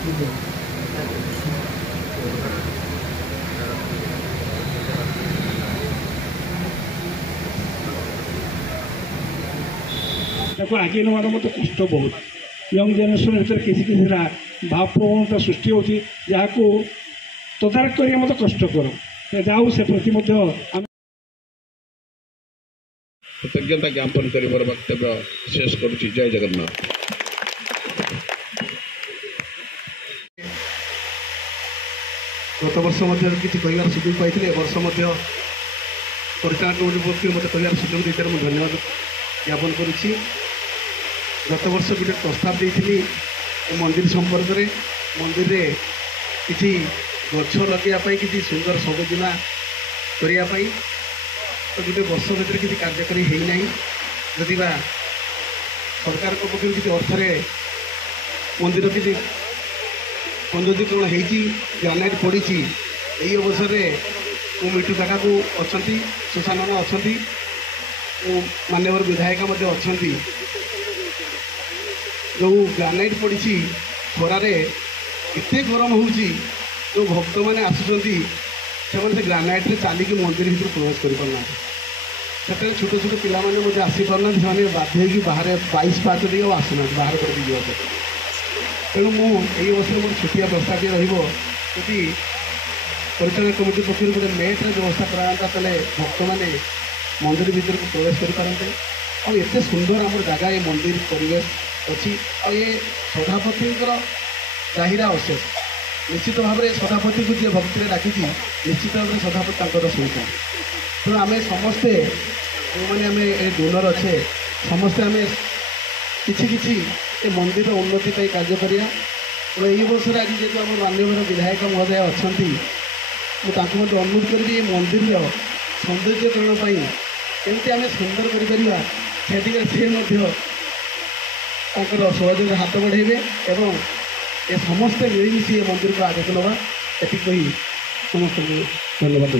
ତାକୁ ଆଗେଇ ନେବାର ମୋତେ କଷ୍ଟ ବହୁତ। ୟଙ୍ଗ ଜେନେରେସନ୍ ଭିତରେ କିଛି କିଛିଟା ଭାବ ପ୍ରବଣତା ସୃଷ୍ଟି ହେଉଛି, ଯାହାକୁ ତଦାରଖ କରିବା ମୋତେ କଷ୍ଟକର। ଯାହା ହଉ ସେ ପ୍ରତି ମଧ୍ୟ ଆମେ कृतज्ञता ज्ञापन कर वक्तव्य शेष करुच्ची। जय जगन्नाथ। गत वर्ष किसी कह सुजोग पाई वर्ष परिचालन कमिटी पक्ष मत कह सुजोग देते मुझे धन्यवाद ज्ञापन करुच्ची। गत वर्ष गोटे प्रस्ताव देती मंदिर संपर्क में मंदिर में किसी गछ लगे किसी सुंदर सबुजना करने तो गोटे वर्ष भर किसी कार्यकारी होना जदि सरकार पक्ष किसी अर्थ मंदिर किसी सौंदर्यकरण होती ग्रानाइट पड़ी यही अवसर में मिठू काका को अच्छा सुशानना अच्छा मान्यवर विधायिका अच्छा जो ग्रानाइट पड़ी खरार एत गरम हो जो भक्त मैंने आसुँच से ग्रानाइट रे चलिकी मंदिर भर प्रवेश करना से छोट छोट पिला मैंने आसीपारना से बाध्य बाहर 22 पाच दे आसुना बाहर करके जावाक। तेणु मुझे अवसर मोर छुटिया प्रस्ताव रही परिचालन कमिटी पक्ष गोटे मेट्र व्यवस्था कराता तेल भक्त मैंने मंदिर भर को प्रवेश करें और एत सुंदर आम जगह ये मंदिर परिवेश अच्छी और ये सभापति चाहिदा अशेष निश्चित भाव में सभापति को जी भक्ति डाकी निश्चित भाव में सभापति शुणुता। तेणु आम समस्ते जो मैंने आम डोनर अच्छे समस्ते आम कि मंदिर उन्नति कार्य करिया। तो यही अवसर आज जेहतु आम माननीय विधायक महोदय अच्छा मुझे अनुरोध करी मंदिर सौंदर्यकरण केमती आम सुंदर कर सहयोग हाथ बढ़ेबे एवं ये समस्ते मिलमिशी मंदिर को आगे नवा एति समस्त धन्यवाद।